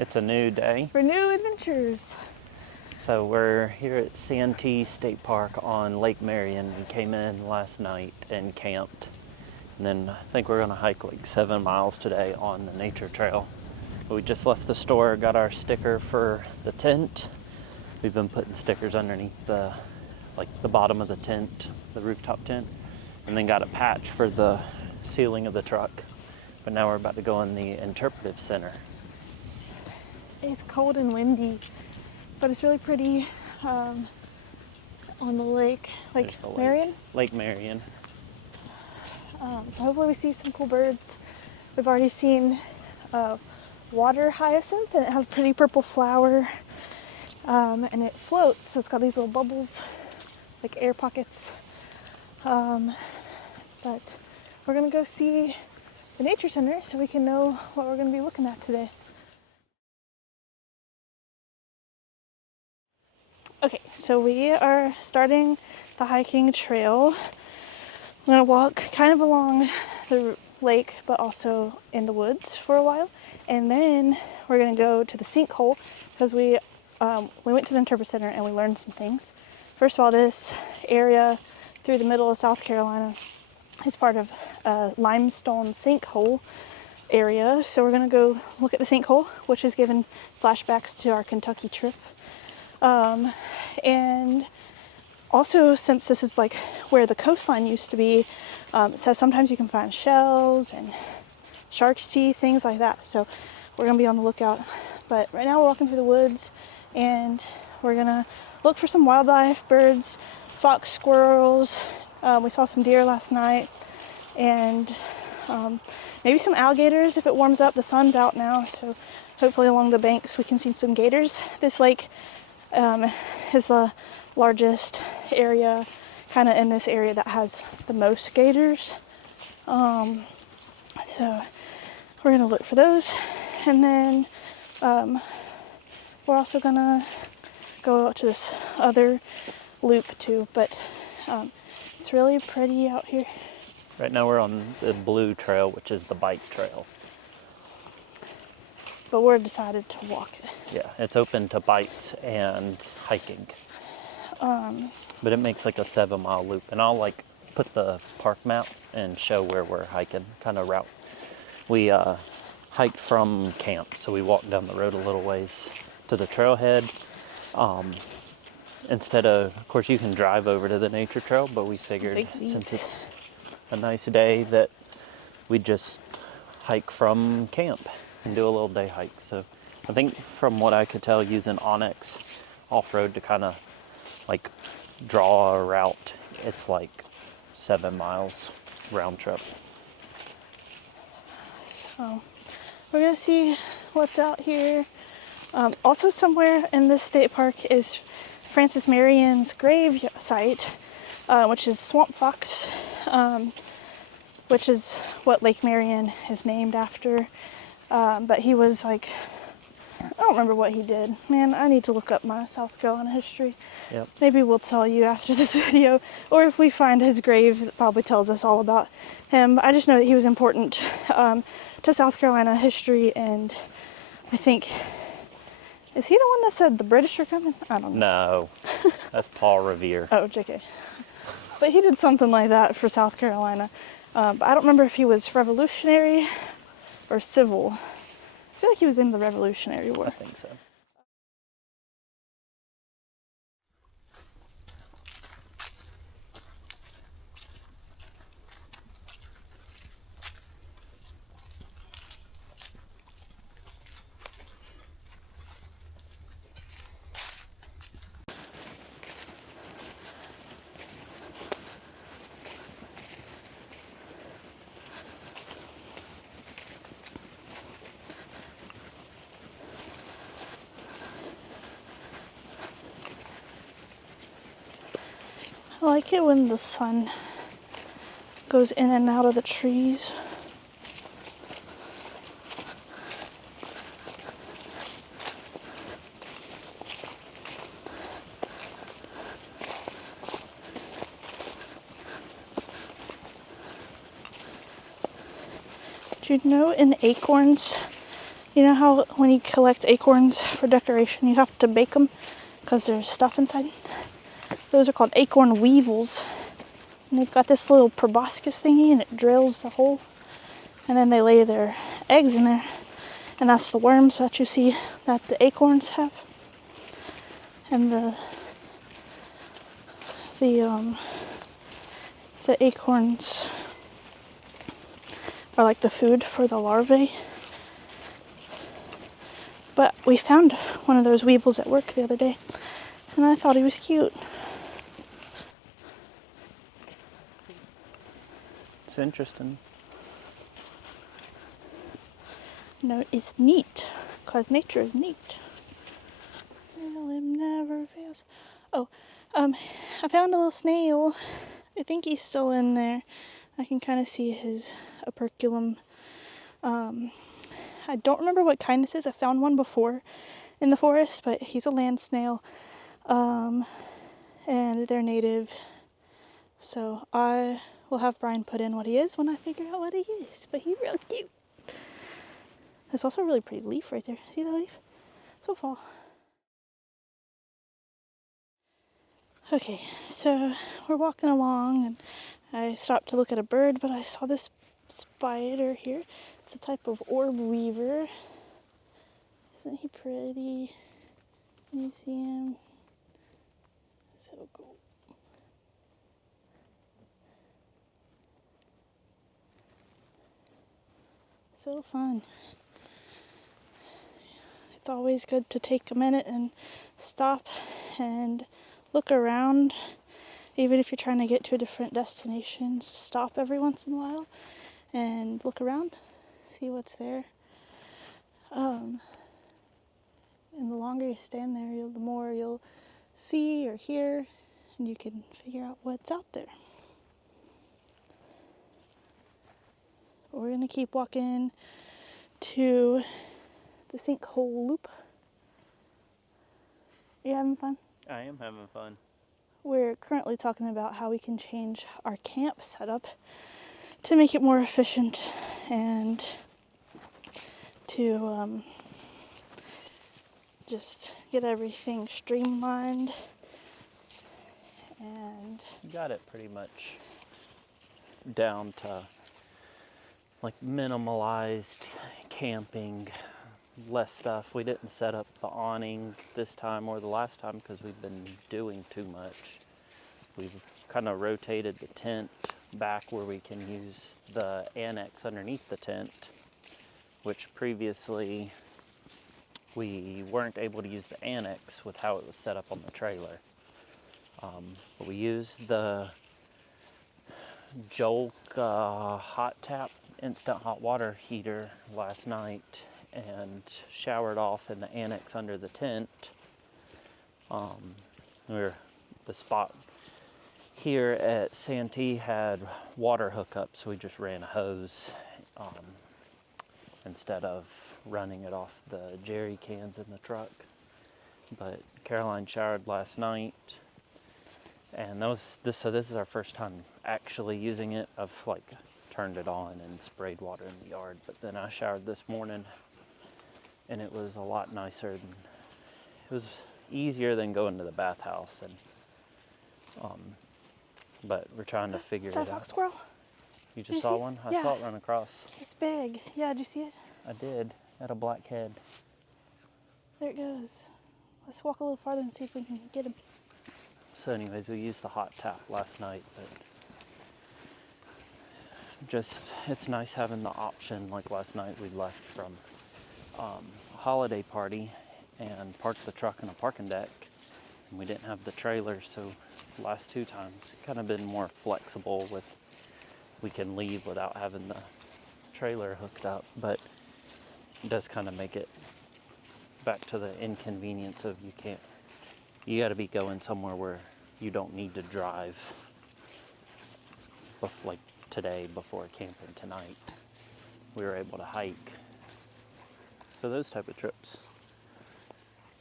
It's a new day. For new adventures. So we're here at Santee State Park on Lake Marion. We came in last night and camped. And then I think we're gonna hike like 7 miles today on the nature trail. We just left the store, got our sticker for the tent. We've been putting stickers underneath the bottom of the tent, the rooftop tent, and then got a patch for the ceiling of the truck. But now we're about to go in the interpretive center. It's cold and windy, but it's really pretty on the lake, Lake Marion. Lake Marion. So hopefully we see some cool birds. We've already seen water hyacinth, and it has a pretty purple flower, and it floats, so it's got these little bubbles, like air pockets. But we're gonna go see the nature center so we can know what we're gonna be looking at today. Okay, so we are starting the hiking trail. We're gonna walk kind of along the lake, but also in the woods for a while. And then we're gonna go to the sinkhole because we went to the interpretive center and we learned some things. First of all, this area through the middle of South Carolina is part of a limestone sinkhole area. So we're gonna go look at the sinkhole, which is given flashbacks to our Kentucky trip. And also, since this is like where the coastline used to be, it says sometimes you can find shells and shark's teeth, things like that. So we're gonna be on the lookout. But right now we're walking through the woods and we're gonna look for some wildlife, birds, fox, squirrels. We saw some deer last night, and maybe some alligators if it warms up. The sun's out now, so hopefully along the banks we can see some gators. This lake is the largest area kind of in this area that has the most gators. So we're gonna look for those, and then we're also gonna go to this other loop too, but it's really pretty out here. Right now we're on the blue trail, which is the bike trail. But we're decided to walk it. Yeah, it's open to bikes and hiking. But it makes like a 7-mile loop, and I'll like put the park map and show where we're hiking, kind of route. We hiked from camp, so we walked down the road a little ways to the trailhead. Instead of course, you can drive over to the nature trail, but we figured since it's a nice day that we'd just hike from camp and do a little day hike. So I think from what I could tell, using OnX Offroad to kind of like draw a route, it's like 7 miles round trip. So we're gonna see what's out here. Also somewhere in this state park is Francis Marion's grave site, which is Swamp Fox, which is what Lake Marion is named after. But he was like, I don't remember what he did. Man, I need to look up my South Carolina history. Yep. Maybe we'll tell you after this video, or if we find his grave, it probably tells us all about him. I just know that he was important to South Carolina history, and I think, is he the one that said the British are coming? I don't know. No, that's Paul Revere. Oh, JK. But he did something like that for South Carolina. But I don't remember if he was revolutionary or civil. I feel like he was in the Revolutionary War. I think so. I like it when the sun goes in and out of the trees. Did you know in acorns You know how when you collect acorns for decoration, you have to bake them because there's stuff inside? Those are called acorn weevils. And they've got this little proboscis thingy and it drills the hole. And then they lay their eggs in there. And that's the worms that you see that the acorns have. And the acorns are like the food for the larvae. But we found one of those weevils at work the other day, and I thought he was cute. It's interesting. No, it's neat, because nature is neat. It never fails. Oh, I found a little snail. I think he's still in there. I can kind of see his operculum. I don't remember what kind this is. I found one before in the forest, but he's a land snail. And they're native. So I will have Brian put in what he is when I figure out what he is. But he's real cute. There's also a really pretty leaf right there. See that leaf? So fall. Okay, so we're walking along and I stopped to look at a bird, but I saw this spider here. It's a type of orb weaver. Isn't he pretty? Can you see him? So cool. So fun. It's always good to take a minute and stop and look around. Even if you're trying to get to a different destination, just stop every once in a while and look around, see what's there. And the longer you stand there, the more you'll see or hear, and you can figure out what's out there. But we're gonna keep walking to the sinkhole loop. Are you having fun? I am having fun. We're currently talking about how we can change our camp setup to make it more efficient and to just get everything streamlined. And Got it pretty much down to like minimalized camping, less stuff. We didn't set up the awning this time or the last time because we've been doing too much. We've kind of rotated the tent back where we can use the annex underneath the tent, which previously we weren't able to use the annex with how it was set up on the trailer. But we used the Jolk hot tap instant hot water heater last night and showered off in the annex under the tent. The spot here at Santee had water hookups, so we just ran a hose instead of running it off the jerry cans in the truck. But Caroline showered last night, and this is our first time actually using it. I've like turned it on and sprayed water in the yard, but then I showered this morning and it was a lot nicer. And it was easier than going to the bathhouse, and but we're trying to figure it out. Is that a fox squirrel? You just saw one? I saw it run across. It's big. Yeah, did you see it? I did. Had a black head. There it goes. Let's walk a little farther and see if we can get him. So anyways, we used the hot tap last night, but just, it's nice having the option. Like last night we left from a holiday party and parked the truck in a parking deck, and we didn't have the trailer, so the last two times kind of been more flexible with, we can leave without having the trailer hooked up, but it does kind of make it back to the inconvenience of you got to be going somewhere where you don't need to drive, like today before camping tonight. We were able to hike. So those type of trips.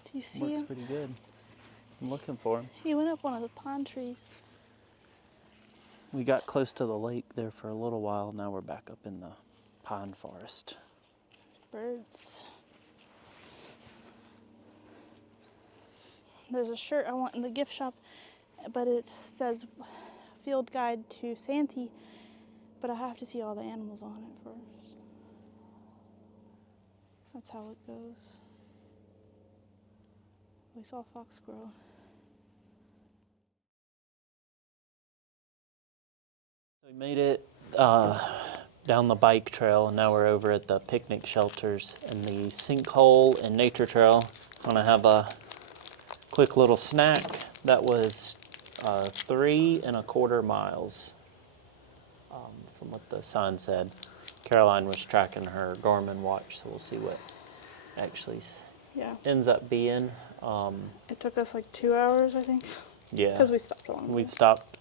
Do you see Works him? pretty good. I'm looking for him. He went up one of the pine trees. We got close to the lake there for a little while. Now we're back up in the pine forest. Birds. there's a shirt I want in the gift shop, but it says field guide to Santee, but I have to see all the animals on it first. That's how it goes. We saw fox squirrel. We made it down the bike trail, and now we're over at the picnic shelters and the sinkhole and nature trail. I'm gonna have a quick little snack. That was 3.25 miles from what the sign said. Caroline was tracking her Garmin watch, so we'll see what actually Yeah. ends up being. It took us like 2 hours, I think. Yeah. Because we stopped along the way. We stopped,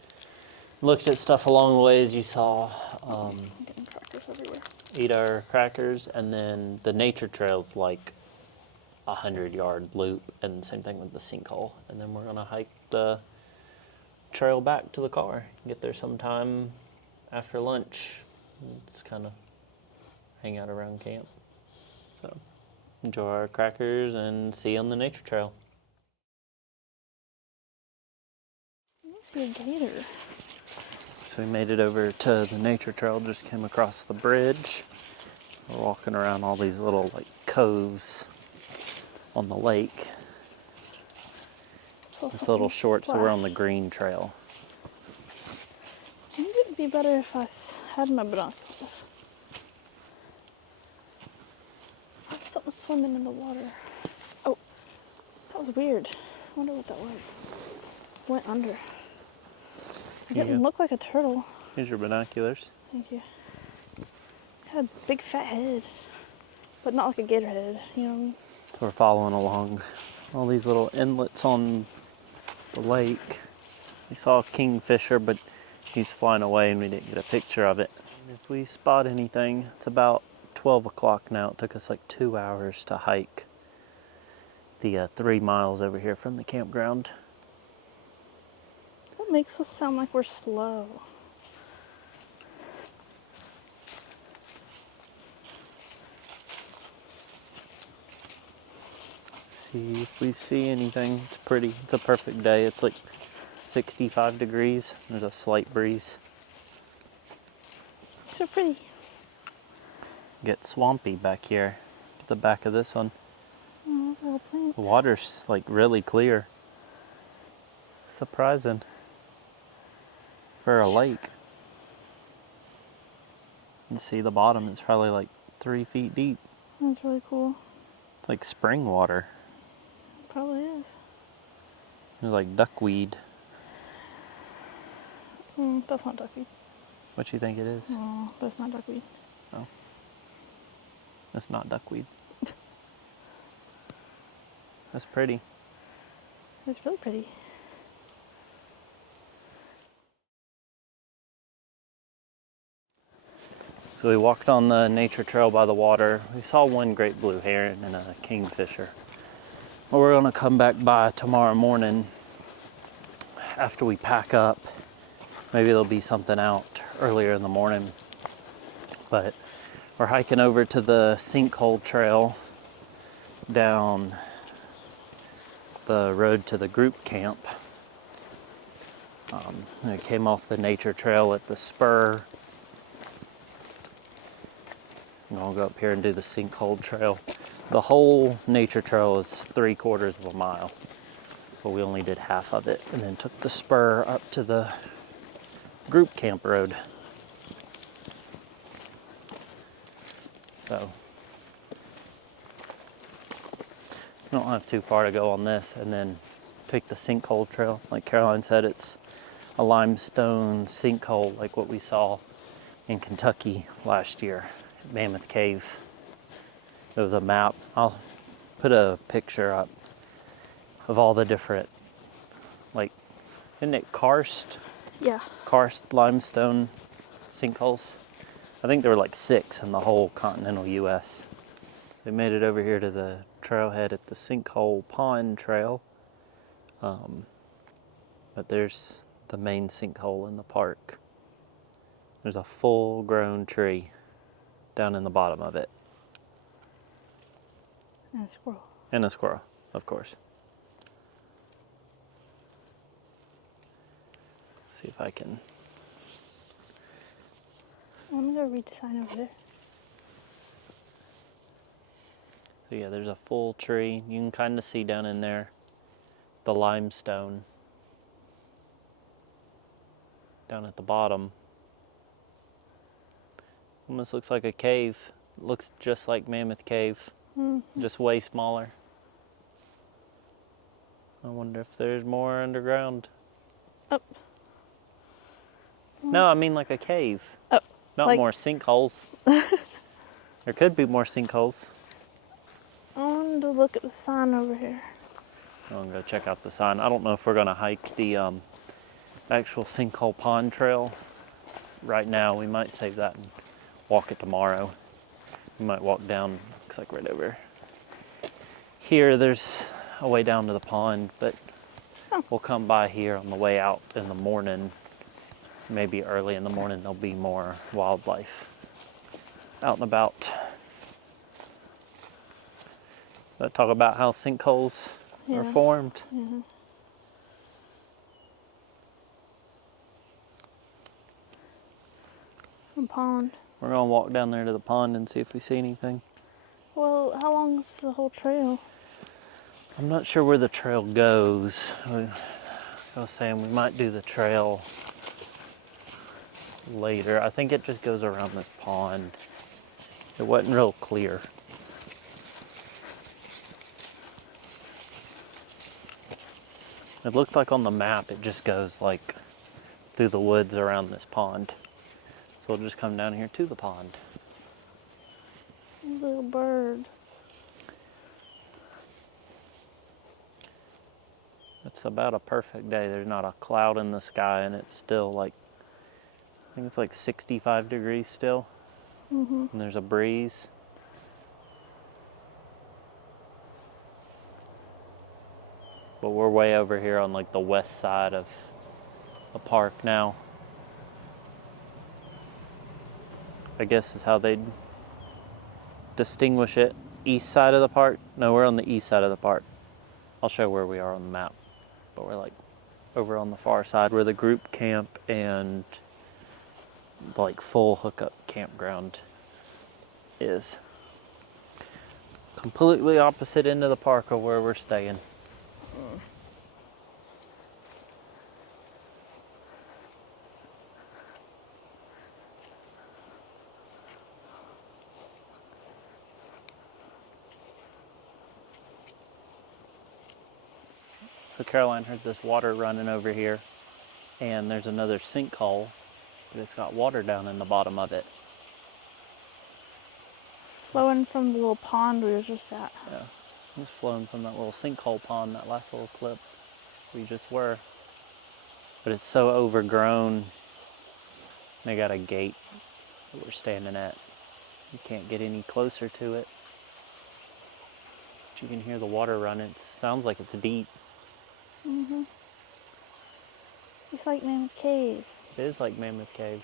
looked at stuff along the way, as you saw. I'm getting crackers everywhere. Eat our crackers, and then the nature trail's like 100-yard loop, and same thing with the sinkhole. And then we're gonna hike the trail back to the car. Get there sometime after lunch. It's kind of hang out around camp. So enjoy our crackers and see you on the nature trail. I see a gator. So we made it over to the nature trail, just came across the bridge. We're walking around all these little like coves on the lake. It's a little short, so we're on the green trail. Maybe it'd be better if I had my binoculars. Something swimming in the water. Oh, that was weird. I wonder what that was. Went under. It didn't look like a turtle. Here's your binoculars. Thank you. It had a big fat head, but not like a gator head, you know what I mean? So we're following along all these little inlets on the lake. We saw a kingfisher, but he's flying away and we didn't get a picture of it. If we spot anything, it's about 12 o'clock now. It took us like 2 hours to hike the 3 miles over here from the campground. What makes us sound like we're slow? See if we see anything. It's pretty. It's a perfect day. It's like 65 degrees. There's a slight breeze. So pretty. Get swampy back here at the back of this one. Oh, little plants. The water's like really clear. Surprising for a lake. You see the bottom, it's probably like 3 feet deep. That's really cool. It's like spring water. It probably is. There's like duckweed. That's not duckweed. What do you think it is? Oh, but it's not duckweed. Oh. It's not duckweed. That's pretty. It's really pretty. So we walked on the nature trail by the water. We saw one great blue heron and a kingfisher. Well, we're gonna come back by tomorrow morning after we pack up. Maybe there'll be something out earlier in the morning. But we're hiking over to the sinkhole trail down the road to the group camp. And it came off the nature trail at the spur. And I'll go up here and do the sinkhole trail. The whole nature trail is 3/4 mile, but we only did half of it, and then took the spur up to the group camp road. So we don't have too far to go on this, and then take the sinkhole trail. Like Caroline said, it's a limestone sinkhole like what we saw in Kentucky last year. Mammoth Cave. There was a map. I'll put a picture up of all the different, like, isn't it karst? Yeah. Karst limestone sinkholes. I think there were like 6 in the whole continental U.S. They made it over here to the trailhead at the Sinkhole Pond Trail. But there's the main sinkhole in the park. There's a full-grown tree down in the bottom of it. And a squirrel. And a squirrel, of course. See if I can. Let me go read the sign over there. So yeah, there's a full tree. You can kind of see down in there the limestone down at the bottom. Almost looks like a cave. Looks just like Mammoth Cave, just way smaller. I wonder if there's more underground. Oh. No, I mean like a cave. Oh. Not like... more sinkholes. There could be more sinkholes. I wanted to look at the sign over here. I'm gonna go check out the sign. I don't know if we're gonna hike the actual sinkhole pond trail right now. We might save that and walk it tomorrow. We might walk down, looks like right over here. There's a way down to the pond, but we'll come by here on the way out in the morning. Maybe early in the morning there'll be more wildlife out and about. Let's talk about how sinkholes are formed. Yeah. A pond. We're gonna walk down there to the pond and see if we see anything. Well, how long is the whole trail? I'm not sure where the trail goes. I was saying we might do the trail later. I think it just goes around this pond. It wasn't real clear. It looked like on the map it just goes like through the woods around this pond. So we'll just come down here to the pond. Little bird. It's about a perfect day. There's not a cloud in the sky and it's still like, I think it's like 65 degrees still. And there's a breeze. But we're way over here on like the west side of the park now. I guess is how they'd distinguish it. East side of the park? No, we're on the east side of the park. I'll show where we are on the map. But we're like over on the far side where the group camp and like full hookup campground is. Completely opposite end of the park of where we're staying. So Caroline heard this water running over here, and there's another sinkhole, but it's got water down in the bottom of it. Flowing from the little pond we were just at. Yeah, it's flowing from that little sinkhole pond, that last little clip we just were. But it's so overgrown. They got a gate that we're standing at. You can't get any closer to it. But you can hear the water running. It sounds like it's deep. It's like Mammoth Cave. It is like Mammoth Cave.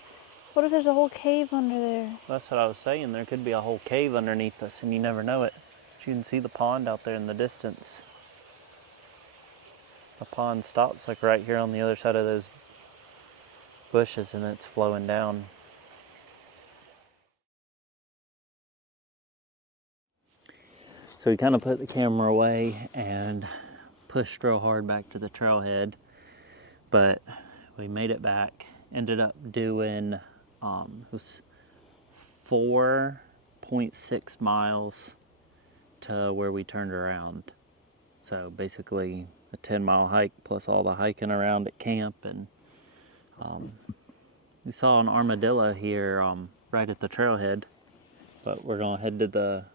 What if there's a whole cave under there? That's what I was saying. There could be a whole cave underneath us and you never know it. But you can see the pond out there in the distance. The pond stops like right here on the other side of those bushes and it's flowing down. So we kind of put the camera away and pushed real hard back to the trailhead, but we made it back. Ended up doing it was 4.6 miles to where we turned around. So basically a 10-mile hike plus all the hiking around at camp, and we saw an armadillo here right at the trailhead, but we're gonna head to the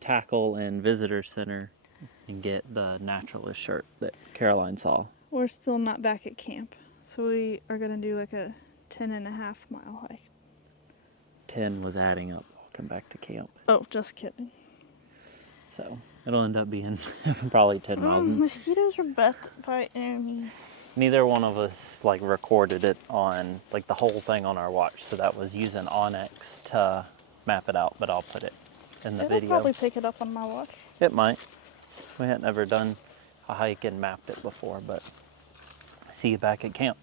tackle and visitor center and get the naturalist shirt that Caroline saw. We're still not back at camp, so we are gonna do like a 10.5-mile hike. 10 was adding up walking back to camp. Oh, just kidding. So it'll end up being probably 10 miles. Mosquitoes are biting me. Neither one of us like recorded it on like the whole thing on our watch, so that was using OnX to map it out, but I'll put it in the video. It'll probably pick it up on my watch. It might. We hadn't ever done a hike and mapped it before, but see you back at camp.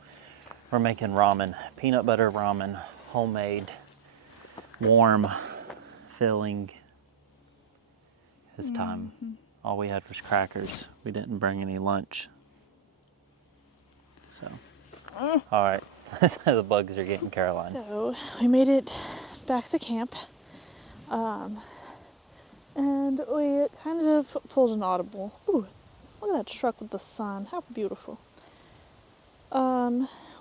We're making ramen, peanut butter ramen, homemade, warm, filling. This time, all we had was crackers. We didn't bring any lunch. So, all right, the bugs are getting Caroline. So we made it back to camp, and we kind of pulled an audible. Ooh, look at that truck with the sun. How beautiful.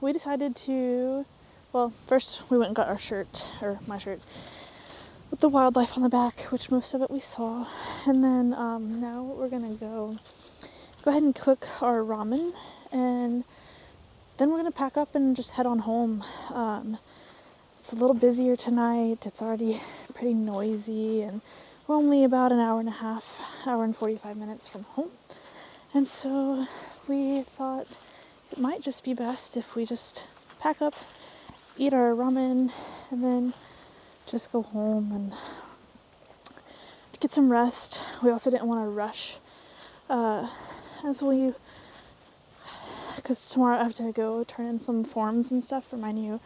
We decided to, well, first we went and got our shirt, or my shirt, with the wildlife on the back, which most of it we saw. And then now we're gonna go ahead and cook our ramen, and then we're gonna pack up and just head on home. It's a little busier tonight. It's already pretty noisy, and we're only about an hour and a half, hour and 45 minutes from home. And so we thought it might just be best if we just pack up, eat our ramen, and then just go home and get some rest. We also didn't want to rush, because tomorrow I have to go turn in some forms and stuff for my new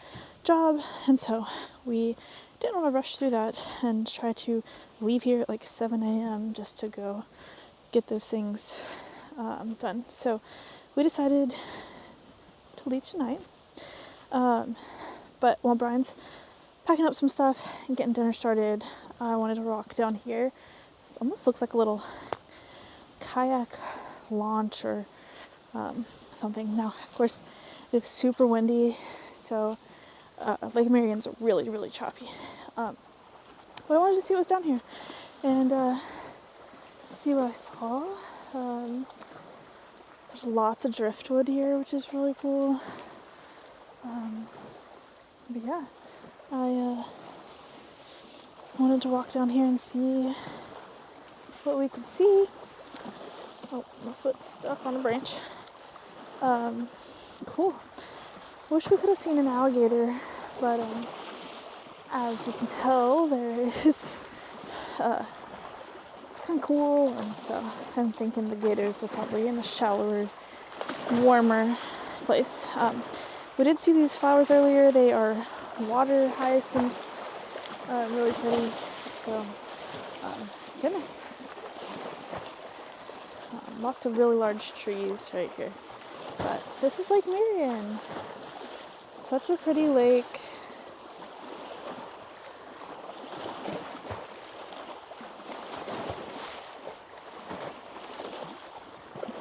job, and so we didn't want to rush through that and try to leave here at like 7 a.m. just to go get those things done. So we decided to leave tonight, but while Brian's packing up some stuff and getting dinner started, I wanted to walk down here. It almost looks like a little kayak launch or something. Now, of course, it's super windy, so Lake Marion's really, really choppy. But I wanted to see what was down here and see what I saw. There's lots of driftwood here, which is really cool. But yeah, I wanted to walk down here and see what we could see. Oh, my foot's stuck on a branch. Cool. Wish we could have seen an alligator, but as you can tell, there is, it's kind of cool, and so I'm thinking the gators are probably in a shallower, warmer place. We did see these flowers earlier. They are water hyacinths, really pretty. So, goodness. Lots of really large trees right here. But this is Lake Marion. Such a pretty lake.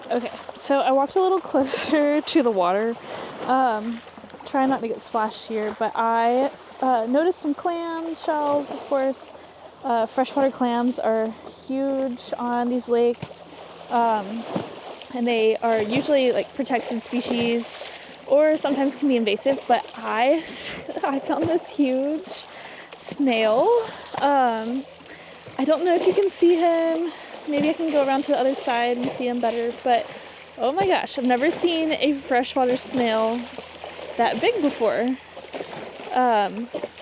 Okay, so I walked a little closer to the water. Trying not to get splashed here, but I noticed some clam shells, of course. Freshwater clams are huge on these lakes, and they are usually like protected species or sometimes can be invasive, but I found this huge snail. I don't know if you can see him. Maybe I can go around to the other side and see him better, but oh my gosh, I've never seen a freshwater snail that big before.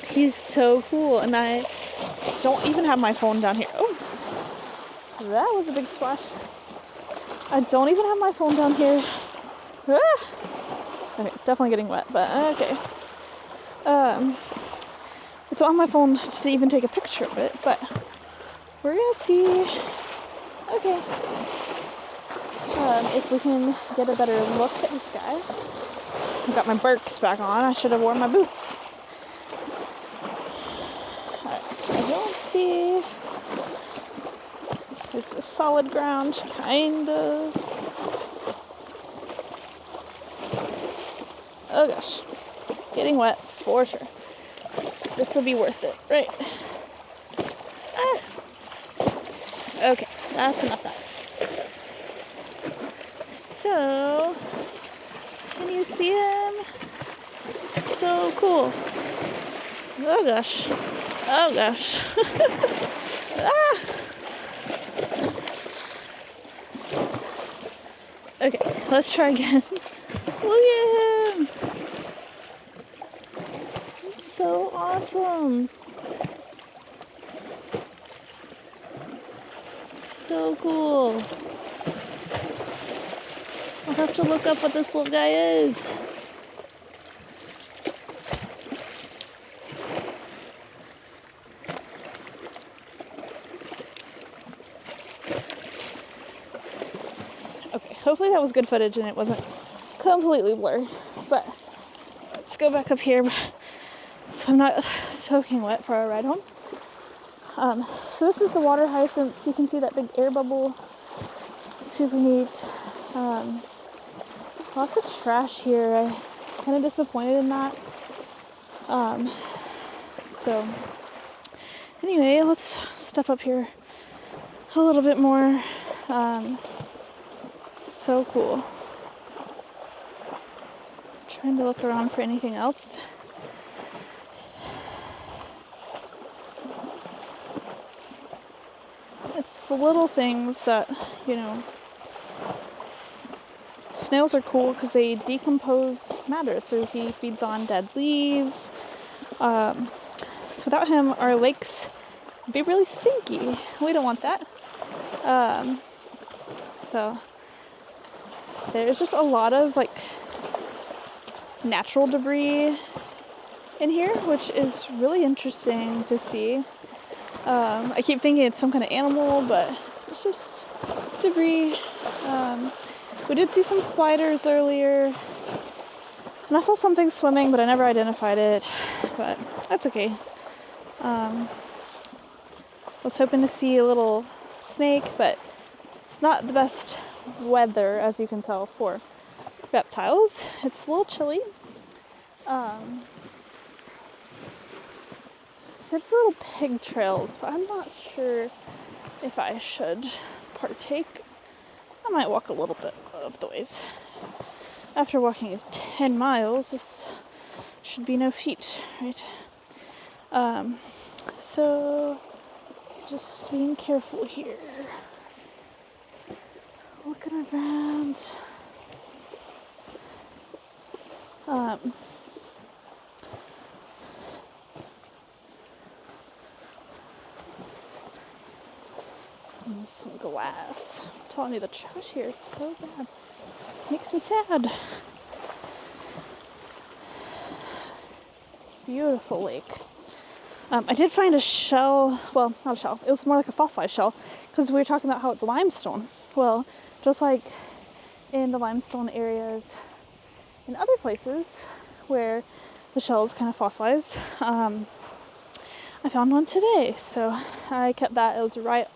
He's so cool, and I don't even have my phone down here. Oh, that was a big splash. I don't even have my phone down here. Ah! Okay, definitely getting wet, but okay. It's on my phone to even take a picture of it, but we're gonna see. Okay. If we can get a better look at this guy. I've got my Birks back on. I should have worn my boots. Alright, I don't see. This is solid ground, kind of. Oh gosh. Getting wet for sure. This will be worth it, right? Ah. Okay, that's enough of that. So, can you see him? So cool. Oh gosh. Oh gosh. Ah. Okay, let's try again. Look at him. It's so awesome. So cool. I'll have to look up what this little guy is. hopefully that was good footage and it wasn't completely blurry. But let's go back up here so I'm not soaking wet for our ride home. So this is the water hyacinths. You can see that big air bubble. Super neat. Lots of trash here. I'm kind of disappointed in that. So anyway, let's step up here a little bit more. So cool. Trying to look around for anything else. It's the little things that, you know, snails are cool because they decompose matter. So he feeds on dead leaves. So without him, our lakes would be really stinky. We don't want that. So there's just a lot of like natural debris in here, which is really interesting to see. I keep thinking it's some kind of animal, but it's just debris. We did see some sliders earlier, and I saw something swimming, but I never identified it, but that's okay. I was hoping to see a little snake, but it's not the best weather, as you can tell, for reptiles. It's a little chilly. There's little pig trails, but I'm not sure if I should partake. I might walk a little bit of the ways. After walking 10 miles, this should be no feat, right? So just being careful here. Looking around. And some glass. I'm telling you, the trash here is so bad. This makes me sad. Beautiful lake. I did find a shell, well, not a shell, it was more like a fossilized shell, because we were talking about how it's limestone. Well, just like in the limestone areas in other places where the shell is kind of fossilized, I found one today, so I kept that. It was right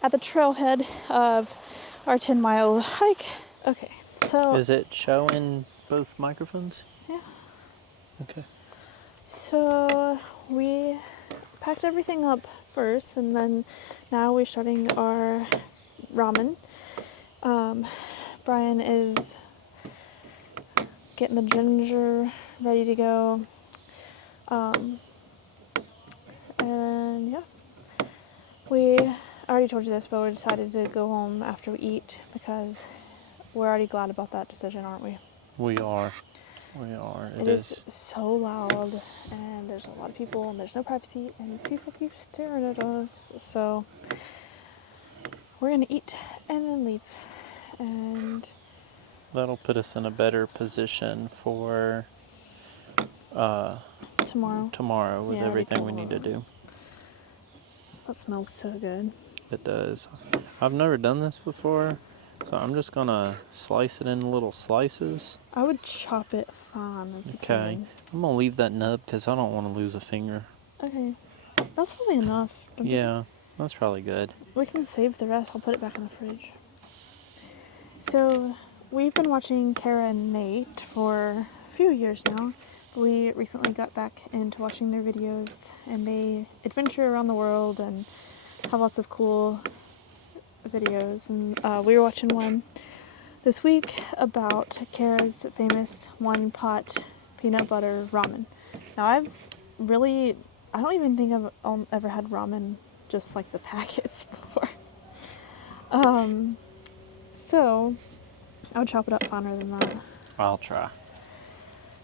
at the trailhead of our 10-mile hike. Okay, so... Is it showing both microphones? Yeah. Okay. So we packed everything up first, and then now we're starting our ramen. Brian is getting the ginger ready to go. And yeah, I already told you this, but we decided to go home after we eat because we're already glad about that decision, aren't we? We are. It is so loud, and there's a lot of people, and there's no privacy, and people keep staring at us. So we're gonna eat and then leave, and that'll put us in a better position for tomorrow with everything we need to do. That smells so good. It does. I've never done this before, so I'm just gonna slice it in little slices. I would chop it fine as you can. I'm gonna leave that nub because I don't want to lose a finger. Okay, that's probably enough. Yeah, that's probably good. We can save the rest. I'll put it back in the fridge. So we've been watching Kara and Nate for a few years now. We recently got back into watching their videos, and they adventure around the world and have lots of cool videos. And we were watching one this week about Kara's famous one-pot peanut butter ramen. Now I don't even think I've ever had ramen just like the packets before. So I would chop it up finer than that. I'll try.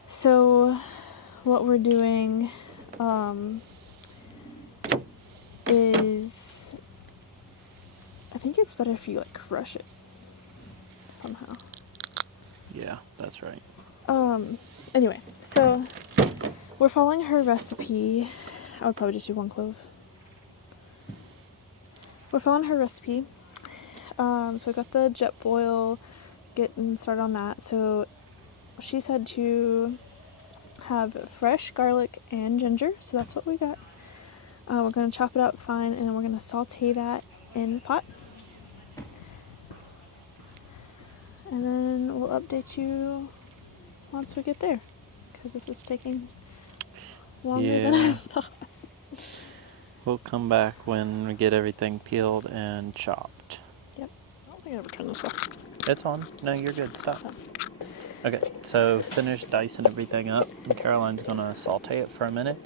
So what we're doing is, I think it's better if you like crush it somehow. Yeah, that's right. Anyway, so we're following her recipe. I would probably just do one clove. We're following her recipe. So we got the jet boil getting started on that. So she said to have fresh garlic and ginger, so that's what we got. We're going to chop it up fine, and then we're going to saute that in the pot. And then we'll update you once we get there, because this is taking longer than I thought. We'll come back when we get everything peeled and chopped. Yep. I don't think I ever turned this off. It's on. No, you're good. Stop. Okay, so finish dicing everything up. And Caroline's gonna saute it for a minute,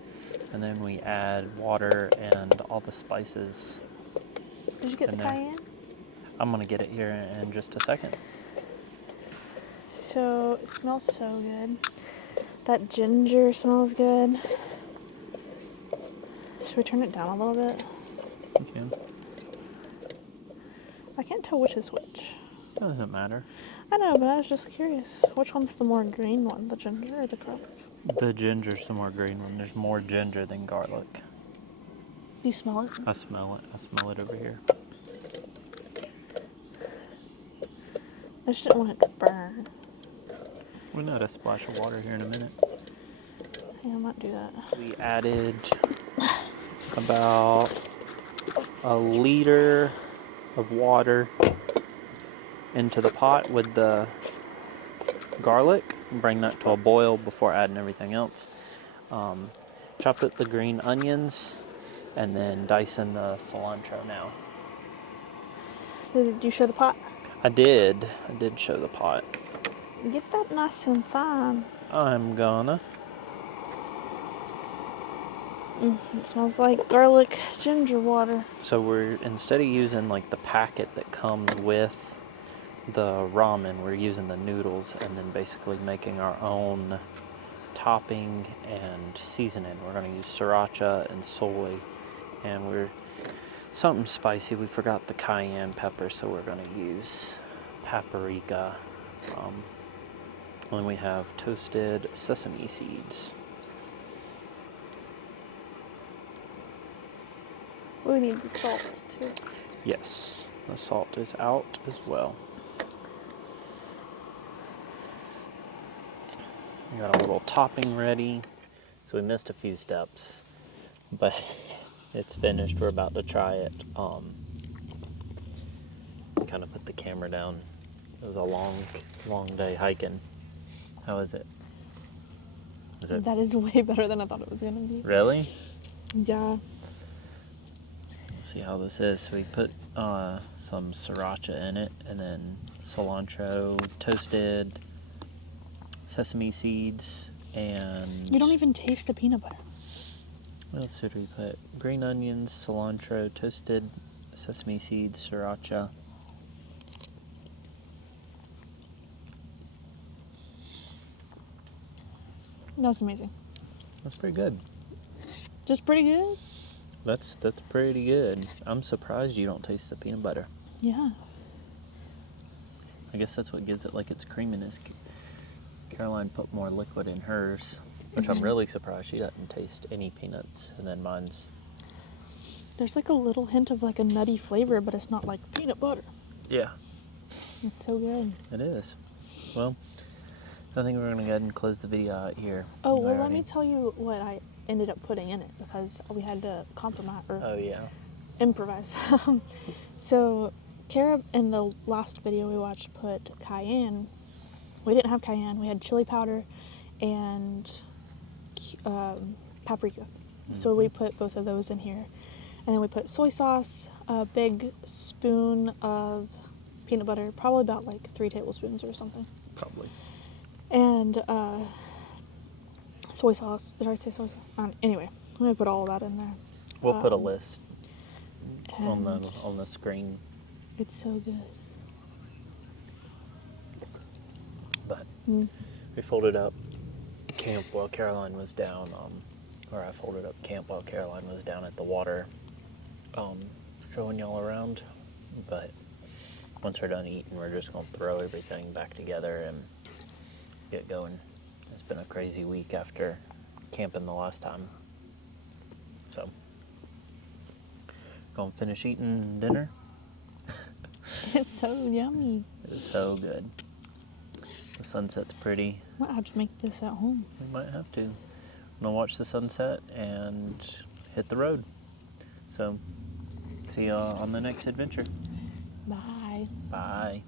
and then we add water and all the spices. Did you get the cayenne? I'm gonna get it here in just a second. So it smells so good. That ginger smells good. Should we turn it down a little bit? You can. I can't tell which is which. Doesn't matter. I know, but I was just curious. Which one's the more green one, the ginger or the garlic? The ginger's the more green one. There's more ginger than garlic. Do you smell it? I smell it. I smell it over here. I just didn't want it to burn. We're gonna add a splash of water here in a minute. Yeah, I might do that. We added about a liter of water into the pot with the garlic. Bring that to a boil before adding everything else. Chopped up the green onions and then dicing the cilantro now. Did you show the pot? I did show the pot. Get that nice and fine. I'm gonna. It smells like garlic ginger water. So we're, instead of using like the packet that comes with the ramen, we're using the noodles and then basically making our own topping and seasoning. We're going to use sriracha and soy, and we're something spicy. We forgot the cayenne pepper, so we're going to use paprika. And then we have toasted sesame seeds. We need the salt too. Yes, the salt is out as well. We got a little topping ready. So we missed a few steps, but it's finished. We're about to try it. Kind of put the camera down. It was a long day hiking. How is it? That is way better than I thought it was gonna be. Really? Yeah. Let's see how this is. So we put some sriracha in it, and then cilantro, toasted sesame seeds, and... You don't even taste the peanut butter. What else did we put? Green onions, cilantro, toasted sesame seeds, sriracha. That's amazing. That's pretty good. Just pretty good? That's pretty good. I'm surprised you don't taste the peanut butter. Yeah. I guess that's what gives it like its creaminess. Caroline put more liquid in hers, which I'm really surprised she doesn't taste any peanuts. And then mine's... There's like a little hint of like a nutty flavor, but it's not like peanut butter. Yeah. It's so good. It is. Well, I think we're going to go ahead and close the video out here. Oh, well, let me tell you what I ended up putting in it, because we had to compromise or improvise. So Kara, in the last video we watched, put cayenne. We didn't have cayenne. We had chili powder and paprika. So we put both of those in here. And then we put soy sauce, a big spoon of peanut butter, probably about like 3 tablespoons or something. Probably. And soy sauce. Did I say soy sauce? Anyway, I'm going to put all of that in there. We'll put a list on And the screen. it's so good. But we folded up camp while Caroline was down, or I folded up camp while Caroline was down at the water, showing y'all around. But once we're done eating, we're just going to throw everything back together and get going. It's been a crazy week after camping the last time. So, gonna finish eating dinner. It's so yummy. It is so good. Sunset's pretty. Might have to make this at home. We might have to. I'm gonna watch the sunset and hit the road. So, see y'all on the next adventure. Bye. Bye.